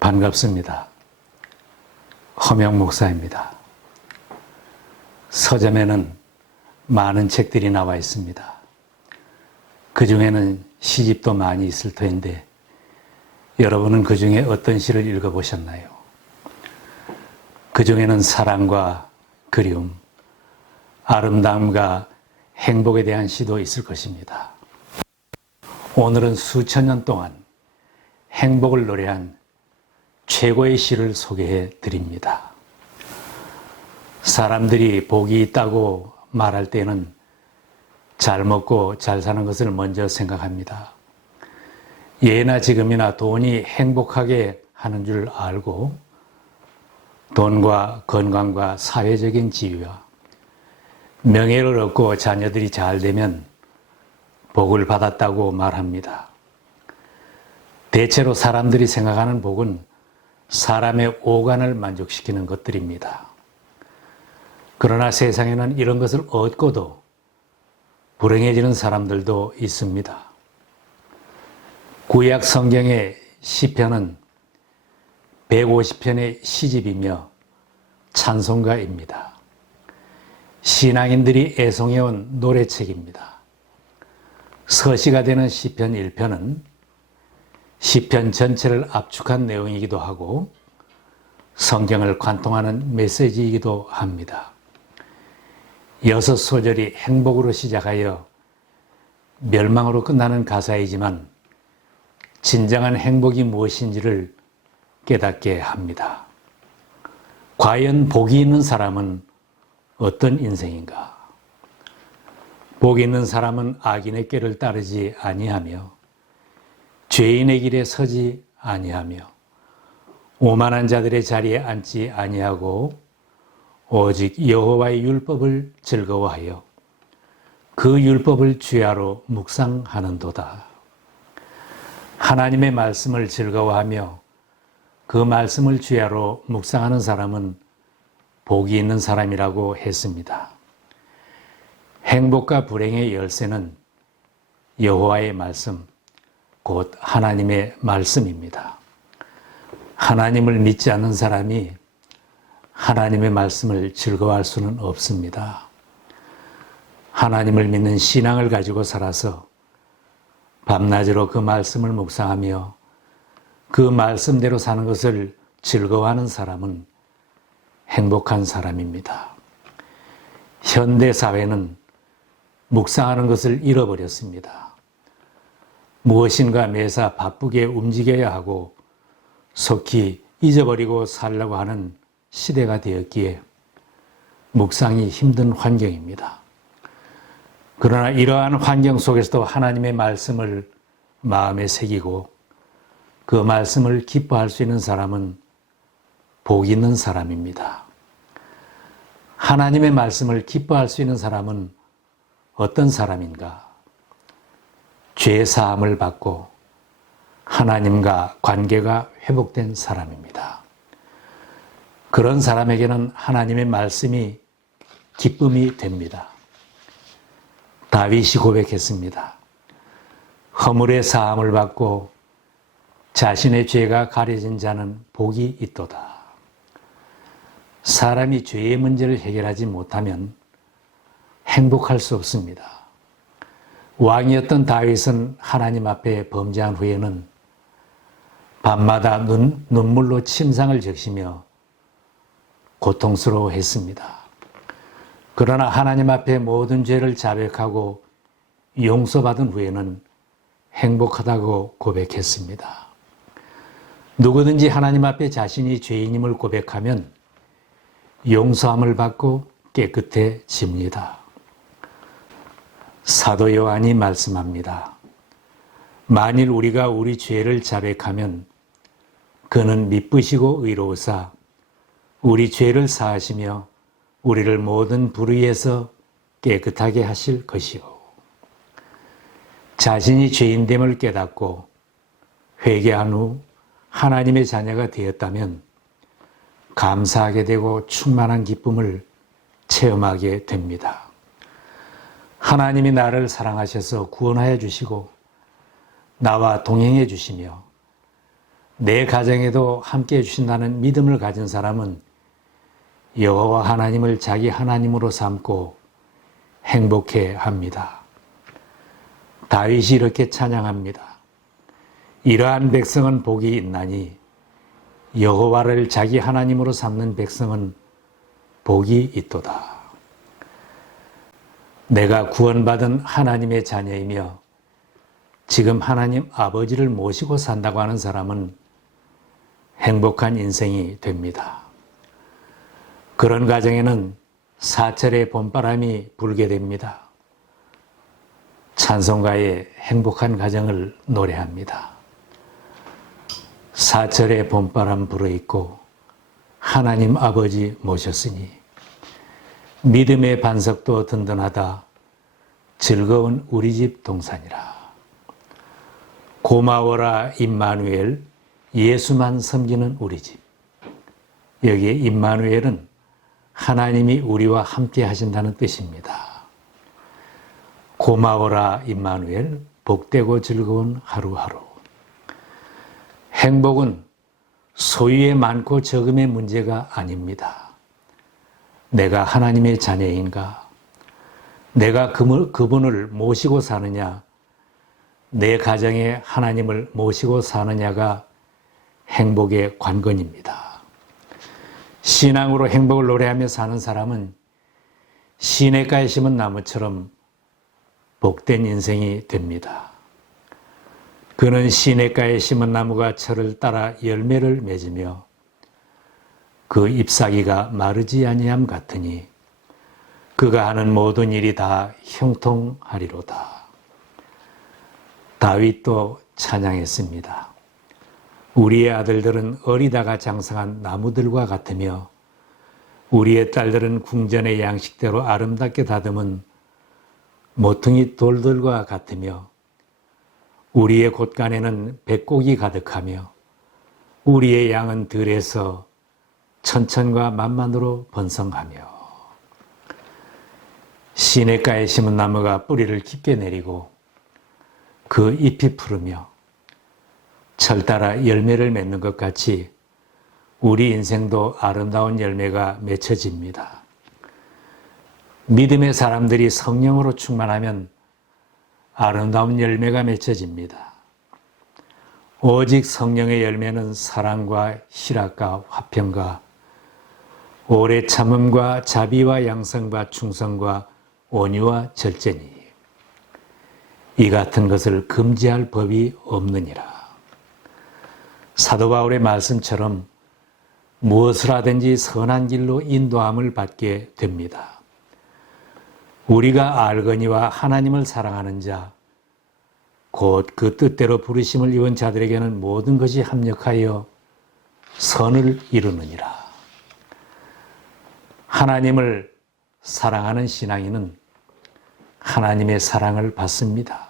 반갑습니다. 허명 목사입니다. 서점에는 많은 책들이 나와 있습니다. 그 중에는 시집도 많이 있을 터인데 여러분은 그 중에 어떤 시를 읽어보셨나요? 그 중에는 사랑과 그리움, 아름다움과 행복에 대한 시도 있을 것입니다. 오늘은 수천 년 동안 행복을 노래한 최고의 시를 소개해 드립니다. 사람들이 복이 있다고 말할 때는 잘 먹고 잘 사는 것을 먼저 생각합니다. 예나 지금이나 돈이 행복하게 하는 줄 알고 돈과 건강과 사회적인 지위와 명예를 얻고 자녀들이 잘 되면 복을 받았다고 말합니다. 대체로 사람들이 생각하는 복은 사람의 오간을 만족시키는 것들입니다. 그러나 세상에는 이런 것을 얻고도 불행해지는 사람들도 있습니다. 구약 성경의 시편은 150편의 시집이며 찬송가입니다. 신앙인들이 애송해온 노래책입니다. 서시가 되는 시편 1편은 시편 전체를 압축한 내용이기도 하고 성경을 관통하는 메시지이기도 합니다. 6소절이 행복으로 시작하여 멸망으로 끝나는 가사이지만 진정한 행복이 무엇인지를 깨닫게 합니다. 과연 복이 있는 사람은 어떤 인생인가? 복이 있는 사람은 악인의 꾀를 따르지 아니하며 죄인의 길에 서지 아니하며 오만한 자들의 자리에 앉지 아니하고 오직 여호와의 율법을 즐거워하여 그 율법을 주야로 묵상하는도다. 하나님의 말씀을 즐거워하며 그 말씀을 주야로 묵상하는 사람은 복이 있는 사람이라고 했습니다. 행복과 불행의 열쇠는 여호와의 말씀, 곧 하나님의 말씀입니다. 하나님을 믿지 않는 사람이 하나님의 말씀을 즐거워할 수는 없습니다. 하나님을 믿는 신앙을 가지고 살아서 밤낮으로 그 말씀을 묵상하며 그 말씀대로 사는 것을 즐거워하는 사람은 행복한 사람입니다. 현대 사회는 묵상하는 것을 잃어버렸습니다. 무엇인가 매사 바쁘게 움직여야 하고 속히 잊어버리고 살려고 하는 시대가 되었기에 묵상이 힘든 환경입니다. 그러나 이러한 환경 속에서도 하나님의 말씀을 마음에 새기고 그 말씀을 기뻐할 수 있는 사람은 복 있는 사람입니다. 하나님의 말씀을 기뻐할 수 있는 사람은 어떤 사람인가? 죄 사함을 받고 하나님과 관계가 회복된 사람입니다. 그런 사람에게는 하나님의 말씀이 기쁨이 됩니다. 다윗이 고백했습니다. 허물의 사함을 받고 자신의 죄가 가려진 자는 복이 있도다. 사람이 죄의 문제를 해결하지 못하면 행복할 수 없습니다. 왕이었던 다윗은 하나님 앞에 범죄한 후에는 밤마다 눈물로 침상을 적시며 고통스러워했습니다. 그러나 하나님 앞에 모든 죄를 자백하고 용서받은 후에는 행복하다고 고백했습니다. 누구든지 하나님 앞에 자신이 죄인임을 고백하면 용서함을 받고 깨끗해집니다. 사도 요한이 말씀합니다. 만일 우리가 우리 죄를 자백하면 그는 미쁘시고 의로우사 우리 죄를 사하시며 우리를 모든 불의에서 깨끗하게 하실 것이요. 자신이 죄인됨을 깨닫고 회개한 후 하나님의 자녀가 되었다면 감사하게 되고 충만한 기쁨을 체험하게 됩니다. 하나님이 나를 사랑하셔서 구원하여 주시고 나와 동행해 주시며 내 가정에도 함께 해주신다는 믿음을 가진 사람은 여호와 하나님을 자기 하나님으로 삼고 행복해 합니다. 다윗이 이렇게 찬양합니다. 이러한 백성은 복이 있나니 여호와를 자기 하나님으로 삼는 백성은 복이 있도다. 내가 구원받은 하나님의 자녀이며 지금 하나님 아버지를 모시고 산다고 하는 사람은 행복한 인생이 됩니다. 그런 가정에는 사철의 봄바람이 불게 됩니다. 찬송가에 행복한 가정을 노래합니다. 사철의 봄바람 불어있고 하나님 아버지 모셨으니 믿음의 반석도 든든하다 즐거운 우리 집 동산이라. 고마워라 임마누엘 예수만 섬기는 우리 집. 여기에 임마누엘은 하나님이 우리와 함께 하신다는 뜻입니다. 고마워라 임마누엘 복되고 즐거운 하루하루. 행복은 소유의 많고 적음의 문제가 아닙니다. 내가 하나님의 자녀인가? 내가 그분을 모시고 사느냐? 내 가정에 하나님을 모시고 사느냐가 행복의 관건입니다. 신앙으로 행복을 노래하며 사는 사람은 시냇가에 심은 나무처럼 복된 인생이 됩니다. 그는 시냇가에 심은 나무가 철을 따라 열매를 맺으며 그 잎사귀가 마르지 아니함 같으니 그가 하는 모든 일이 다 형통하리로다. 다윗도 찬양했습니다. 우리의 아들들은 어리다가 장성한 나무들과 같으며 우리의 딸들은 궁전의 양식대로 아름답게 다듬은 모퉁이 돌들과 같으며 우리의 곳간에는 백곡이 가득하며 우리의 양은 들에서 천천과 만만으로 번성하며. 시냇가에 심은 나무가 뿌리를 깊게 내리고 그 잎이 푸르며 철 따라 열매를 맺는 것 같이 우리 인생도 아름다운 열매가 맺혀집니다. 믿음의 사람들이 성령으로 충만하면 아름다운 열매가 맺혀집니다. 오직 성령의 열매는 사랑과 희락과 화평과 오래 참음과 자비와 양성과 충성과 온유와 절제니 이 같은 것을 금지할 법이 없느니라. 사도 바울의 말씀처럼 무엇을 하든지 선한 길로 인도함을 받게 됩니다. 우리가 알거니와 하나님을 사랑하는 자, 곧 그 뜻대로 부르심을 입은 자들에게는 모든 것이 합력하여 선을 이루느니라. 하나님을 사랑하는 신앙인은 하나님의 사랑을 받습니다.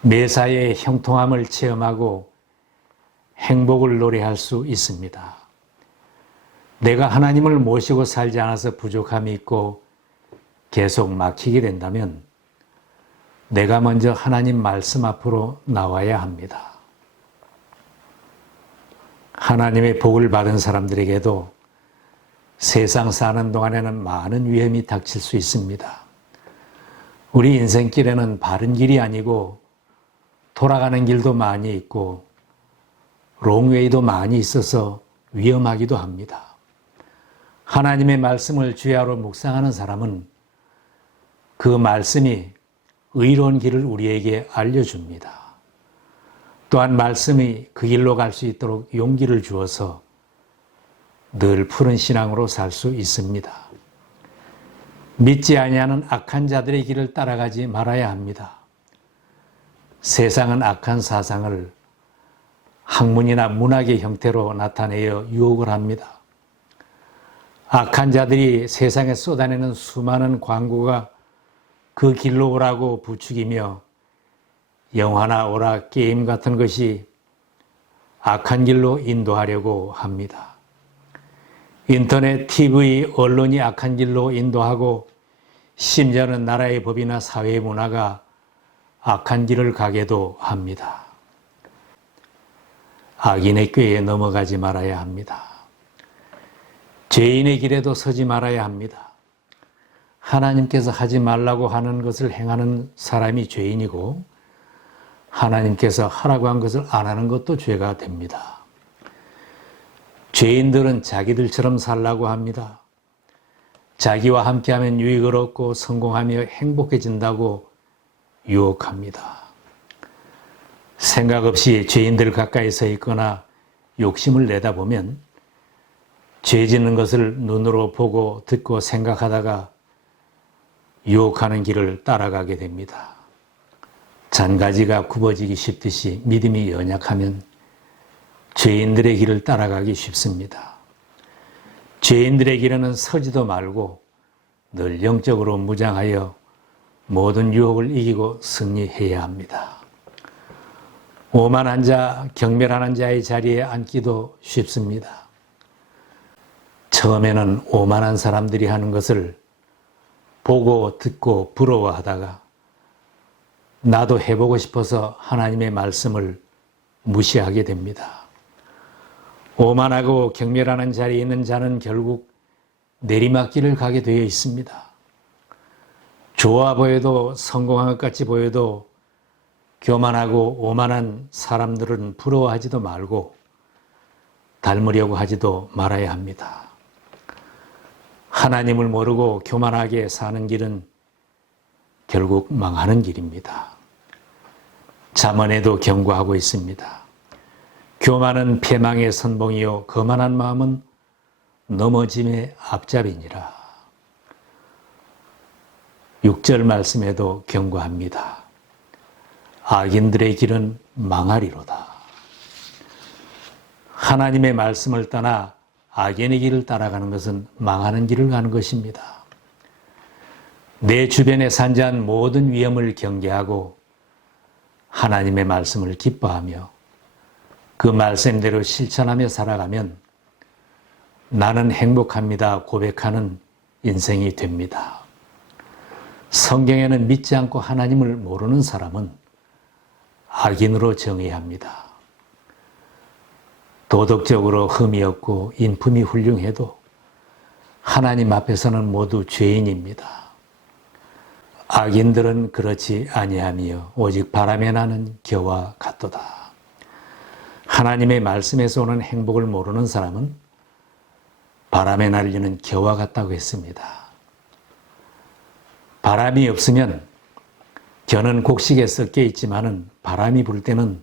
매사에 형통함을 체험하고 행복을 노래할 수 있습니다. 내가 하나님을 모시고 살지 않아서 부족함이 있고 계속 막히게 된다면 내가 먼저 하나님 말씀 앞으로 나와야 합니다. 하나님의 복을 받은 사람들에게도 세상 사는 동안에는 많은 위험이 닥칠 수 있습니다. 우리 인생길에는 바른 길이 아니고 돌아가는 길도 많이 있고 롱웨이도 많이 있어서 위험하기도 합니다. 하나님의 말씀을 주야로 묵상하는 사람은 그 말씀이 의로운 길을 우리에게 알려줍니다. 또한 말씀이 그 길로 갈 수 있도록 용기를 주어서 늘 푸른 신앙으로 살 수 있습니다. 믿지 아니하는 악한 자들의 길을 따라가지 말아야 합니다. 세상은 악한 사상을 학문이나 문학의 형태로 나타내어 유혹을 합니다. 악한 자들이 세상에 쏟아내는 수많은 광고가 그 길로 오라고 부추기며 영화나 오락, 게임 같은 것이 악한 길로 인도하려고 합니다. 인터넷, TV, 언론이 악한 길로 인도하고 심지어는 나라의 법이나 사회의 문화가 악한 길을 가게도 합니다. 악인의 꾀에 넘어가지 말아야 합니다. 죄인의 길에도 서지 말아야 합니다. 하나님께서 하지 말라고 하는 것을 행하는 사람이 죄인이고 하나님께서 하라고 한 것을 안 하는 것도 죄가 됩니다. 죄인들은 자기들처럼 살라고 합니다. 자기와 함께하면 유익을 얻고 성공하며 행복해진다고 유혹합니다. 생각 없이 죄인들 가까이 서 있거나 욕심을 내다 보면 죄 짓는 것을 눈으로 보고 듣고 생각하다가 유혹하는 길을 따라가게 됩니다. 잔가지가 굽어지기 쉽듯이 믿음이 연약하면 죄인들의 길을 따라가기 쉽습니다. 죄인들의 길에는 서지도 말고 늘 영적으로 무장하여 모든 유혹을 이기고 승리해야 합니다. 오만한 자, 경멸하는 자의 자리에 앉기도 쉽습니다. 처음에는 오만한 사람들이 하는 것을 보고 듣고 부러워하다가 나도 해보고 싶어서 하나님의 말씀을 무시하게 됩니다. 오만하고 경멸하는 자리에 있는 자는 결국 내리막길을 가게 되어 있습니다. 좋아 보여도 성공한 것 같이 보여도 교만하고 오만한 사람들은 부러워하지도 말고 닮으려고 하지도 말아야 합니다. 하나님을 모르고 교만하게 사는 길은 결국 망하는 길입니다. 잠언에도 경고하고 있습니다. 교만은 패망의 선봉이요 거만한 마음은 넘어짐의 앞잡이니라. 6절 말씀에도 경고합니다. 악인들의 길은 망하리로다. 하나님의 말씀을 떠나 악인의 길을 따라가는 것은 망하는 길을 가는 것입니다. 내 주변에 산자한 모든 위험을 경계하고 하나님의 말씀을 기뻐하며 그 말씀대로 실천하며 살아가면 나는 행복합니다 고백하는 인생이 됩니다. 성경에는 믿지 않고 하나님을 모르는 사람은 악인으로 정의합니다. 도덕적으로 흠이 없고 인품이 훌륭해도 하나님 앞에서는 모두 죄인입니다. 악인들은 그렇지 아니하며 오직 바람에 나는 겨와 같도다. 하나님의 말씀에서 오는 행복을 모르는 사람은 바람에 날리는 겨와 같다고 했습니다. 바람이 없으면 겨는 곡식에 섞여 있지만은 바람이 불 때는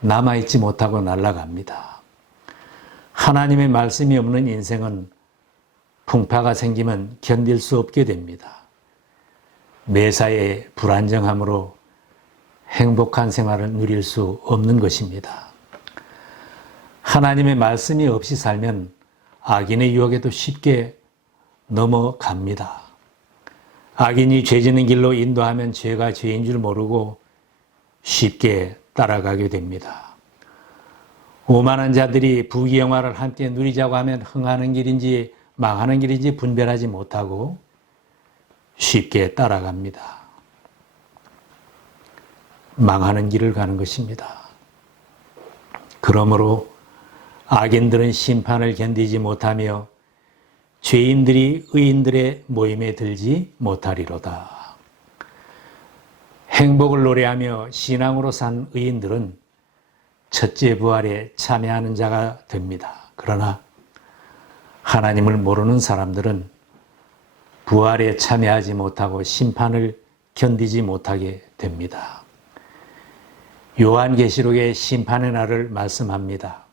남아있지 못하고 날아갑니다. 하나님의 말씀이 없는 인생은 풍파가 생기면 견딜 수 없게 됩니다. 매사에 불안정함으로 행복한 생활을 누릴 수 없는 것입니다. 하나님의 말씀이 없이 살면 악인의 유혹에도 쉽게 넘어갑니다. 악인이 죄 짓는 길로 인도하면 죄가 죄인 줄 모르고 쉽게 따라가게 됩니다. 오만한 자들이 부귀영화를 함께 누리자고 하면 흥하는 길인지 망하는 길인지 분별하지 못하고 쉽게 따라갑니다. 망하는 길을 가는 것입니다. 그러므로 악인들은 심판을 견디지 못하며 죄인들이 의인들의 모임에 들지 못하리로다. 행복을 노래하며 신앙으로 산 의인들은 첫째 부활에 참여하는 자가 됩니다. 그러나 하나님을 모르는 사람들은 부활에 참여하지 못하고 심판을 견디지 못하게 됩니다. 요한계시록의 심판의 날을 말씀합니다.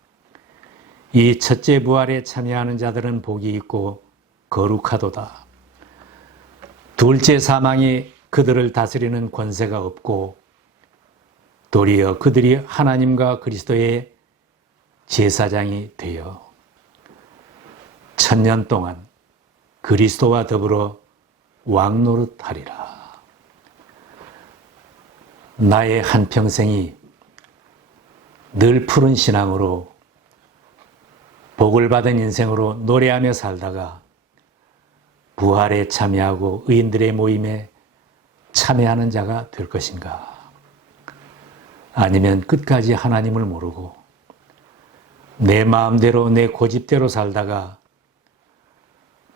이 첫째 부활에 참여하는 자들은 복이 있고 거룩하도다. 둘째 사망이 그들을 다스리는 권세가 없고 도리어 그들이 하나님과 그리스도의 제사장이 되어 1000년 동안 그리스도와 더불어 왕노릇하리라. 나의 한평생이 늘 푸른 신앙으로 복을 받은 인생으로 노래하며 살다가 부활에 참여하고 의인들의 모임에 참여하는 자가 될 것인가? 아니면 끝까지 하나님을 모르고 내 마음대로 내 고집대로 살다가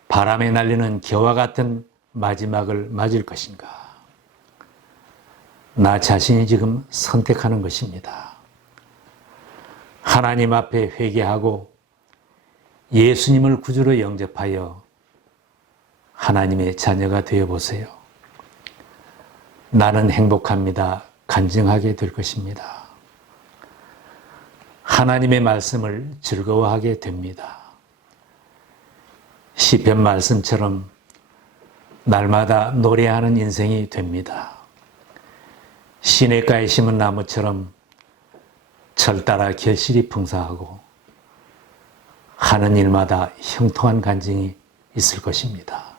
바람에 날리는 겨와 같은 마지막을 맞을 것인가? 나 자신이 지금 선택하는 것입니다. 하나님 앞에 회개하고 예수님을 구주로 영접하여 하나님의 자녀가 되어보세요. 나는 행복합니다. 간증하게 될 것입니다. 하나님의 말씀을 즐거워하게 됩니다. 시편 말씀처럼 날마다 노래하는 인생이 됩니다. 시냇가에 심은 나무처럼 철 따라 결실이 풍성하고 하는 일마다 형통한 간증이 있을 것입니다.